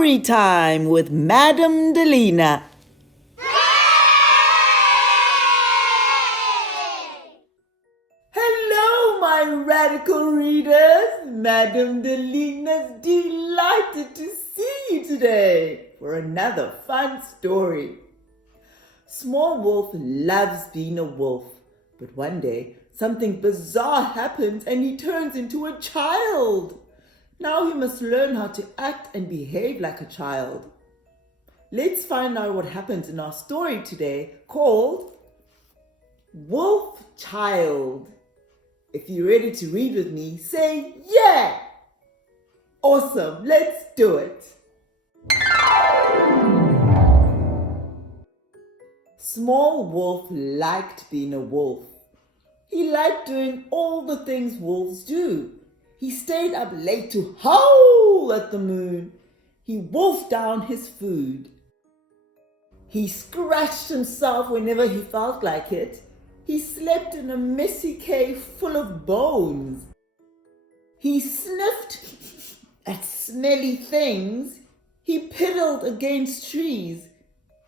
Story time with Madam Delina. Hello, my radical readers. Madam Delina's delighted to see you today for another fun story. Small Wolf loves being a wolf, but one day something bizarre happens and he turns into a child. Now he must learn how to act and behave like a child. Let's find out what happens in our story today called Wolf Child. If you're ready to read with me, say yeah! Awesome, let's do it! Small Wolf liked being a wolf. He liked doing all the things wolves do. He stayed up late to howl at the moon. He wolfed down his food. He scratched himself whenever he felt like it. He slept in a messy cave full of bones. He sniffed at smelly things. He piddled against trees.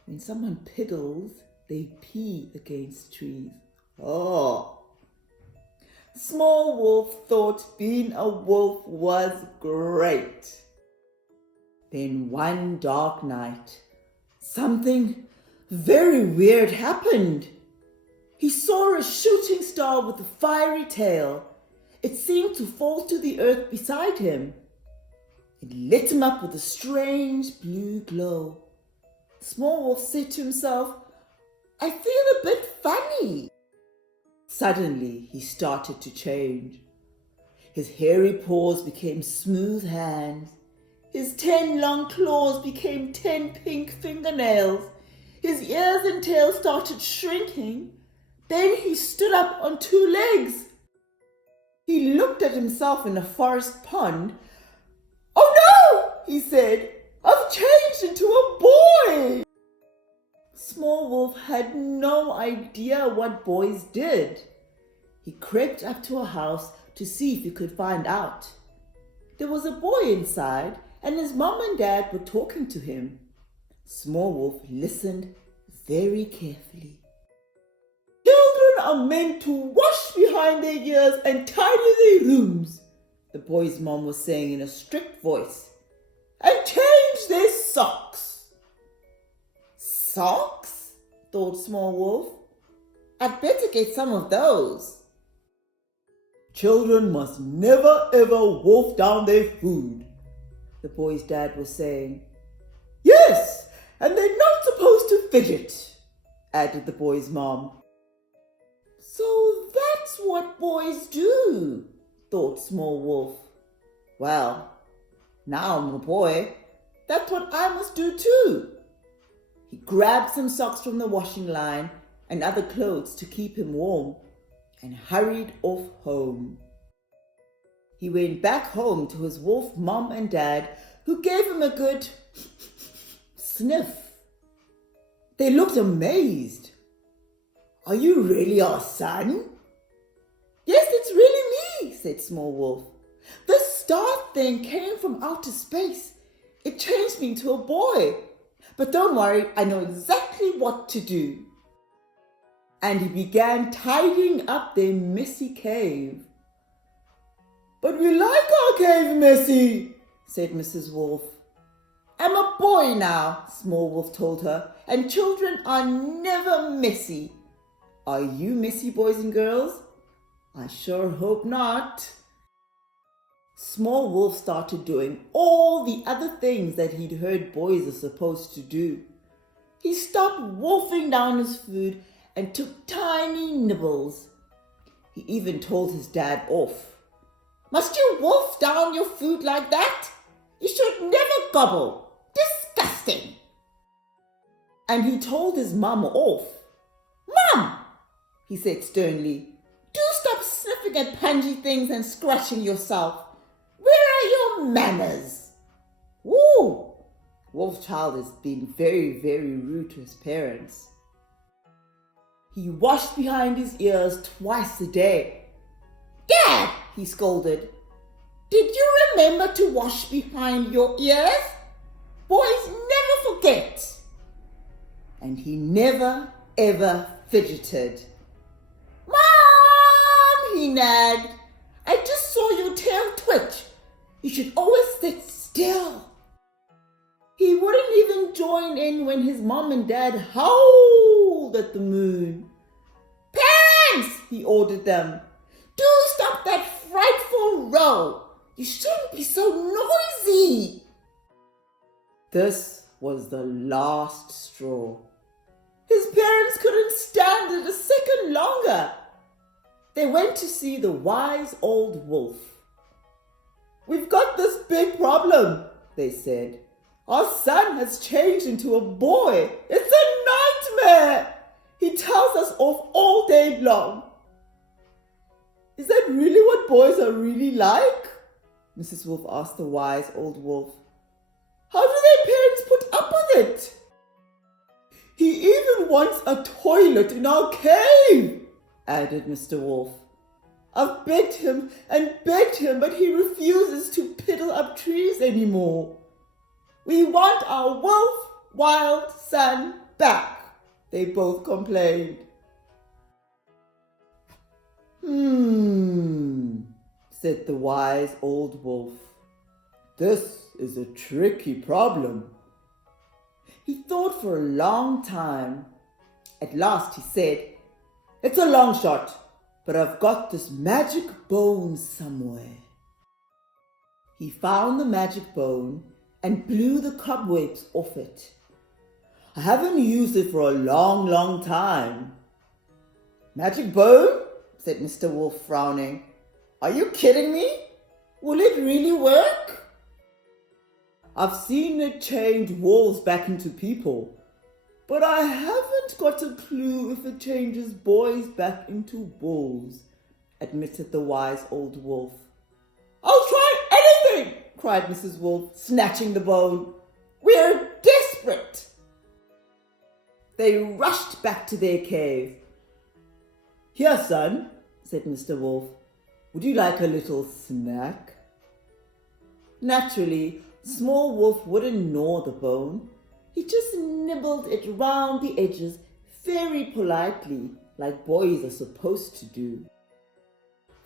When someone piddles, they pee against trees. Oh! Small Wolf thought being a wolf was great. Then one dark night, something very weird happened. He saw a shooting star with a fiery tail. It seemed to fall to the earth beside him. It lit him up with a strange blue glow. Small Wolf said to himself, "I feel a bit funny." Suddenly, he started to change. His hairy paws became smooth hands. His 10 long claws became 10 pink fingernails. His ears and tail started shrinking. Then he stood up on 2 legs. He looked at himself in a forest pond. "Oh no," he said, "I've changed into a boy." Small Wolf had no idea what boys did. He crept up to a house to see if he could find out. There was a boy inside, and his mom and dad were talking to him. Small Wolf listened very carefully. "Children are meant to wash behind their ears and tidy their rooms," the boy's mom was saying in a strict voice, "and change their socks." "Socks?" thought Small Wolf. "I'd better get some of those." "Children must never ever wolf down their food," the boy's dad was saying. "Yes, and they're not supposed to fidget," added the boy's mom. "So that's what boys do," thought Small Wolf. "Well, now I'm a boy. That's what I must do too." He grabbed some socks from the washing line and other clothes to keep him warm and hurried off home. He went back home to his wolf mom and dad, who gave him a good sniff. They looked amazed. "Are you really our son?" "Yes, it's really me," said Small Wolf. "This star thing came from outer space. It changed me into a boy. But don't worry, I know exactly what to do." And he began tidying up their messy cave. "But we like our cave messy," said Mrs. Wolf. "I'm a boy now," Small Wolf told her, "and children are never messy. Are you messy, boys and girls? I sure hope not." Small Wolf started doing all the other things that he'd heard boys are supposed to do. He stopped wolfing down his food and took tiny nibbles. He even told his dad off. "Must you wolf down your food like that? You should never gobble. Disgusting." And he told his mum off. "Mum," he said sternly, "do stop sniffing at pungy things and scratching yourself. Where are your manners?" Woo! Wolfchild has been very, very rude to his parents. He washed behind his ears twice a day. "Dad," he scolded, "did you remember to wash behind your ears?" Boys never forget. And he never, ever fidgeted. Mom, he nagged. I just saw your tail twitch. You should always sit still. He wouldn't even join in when his mom and dad howled at the moon. Parents, he ordered them, do stop that frightful row. You shouldn't be so noisy. This was the last straw. His parents couldn't stand it a second longer. They went to see the wise old wolf. We've got this big problem, they said. Our son has changed into a boy. It's a nightmare. He tells us off all day long. Is that really what boys are really like? Mrs. Wolf asked the wise old wolf. How do their parents put up with it? He even wants a toilet in our cave, added Mr. Wolf. I've begged him and begged him, but he refuses to piddle up trees anymore. We want our wild son back, they both complained. Said the wise old wolf. This is a tricky problem. He thought for a long time. At last he said, it's a long shot, but I've got this magic bone somewhere. He found the magic bone and blew the cobwebs off it. I haven't used it for a long, long time. Magic bone? Said Mr. Wolf, frowning. Are you kidding me? Will it really work? I've seen it change wolves back into people, but I haven't got a clue if it changes boys back into wolves, admitted the wise old wolf. I'll try anything, cried Mrs. Wolf, snatching the bone. We're desperate. They rushed back to their cave. Here, son, said Mr. Wolf. Would you like a little snack? Naturally, Small Wolf wouldn't gnaw the bone. He just nibbled it round the edges very politely, like boys are supposed to do.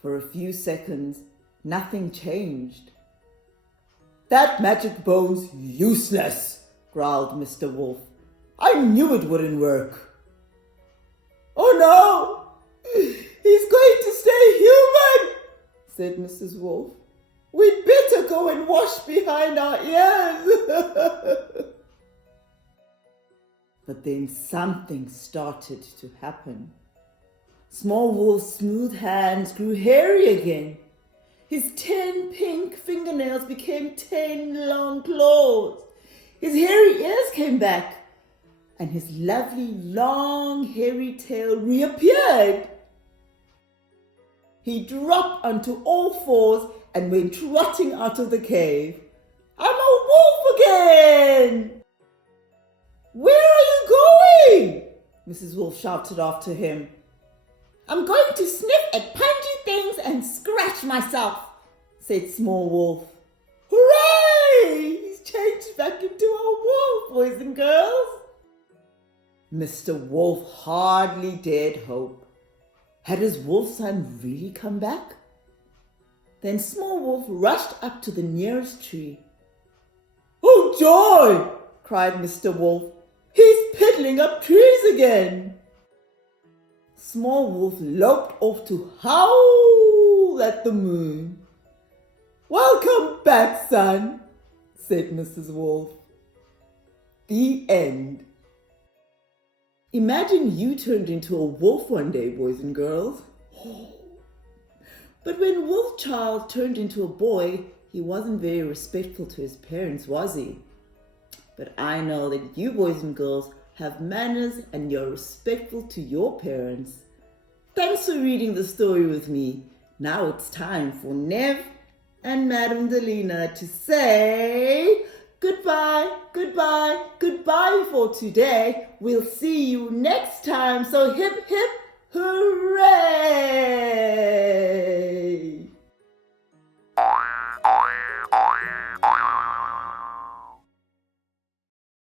For a few seconds, nothing changed. That magic bone's useless, growled Mr. Wolf. I knew it wouldn't work. Oh no! He's going to stay human, said Mrs. Wolf. We'd better go and wash behind our ears. But then something started to happen. Small Wolf's smooth hands grew hairy again. His 10 pink fingernails became 10 long claws. His hairy ears came back, and his lovely long hairy tail reappeared. He dropped onto all fours and went trotting out of the cave. I'm a wolf again! Where are you going? Mrs. Wolf shouted after him. I'm going to sniff at pungy things and scratch myself, said Small Wolf. Hooray! He's changed back into a wolf, boys and girls. Mr. Wolf hardly dared hope. Had his wolf son really come back? Then Small Wolf rushed up to the nearest tree. Oh joy! Cried Mr. Wolf. He's piddling up trees again. Small Wolf loped off to howl at the moon. Welcome back, son, said Mrs. Wolf. The end. Imagine you turned into a wolf one day, boys and girls. But when Wolfchild turned into a boy, he wasn't very respectful to his parents, was he? But I know that you boys and girls have manners and you're respectful to your parents. Thanks for reading the story with me. Now it's time for Nev and Madame Delina to say goodbye, goodbye, goodbye for today. We'll see you next time. So hip, hip, hooray!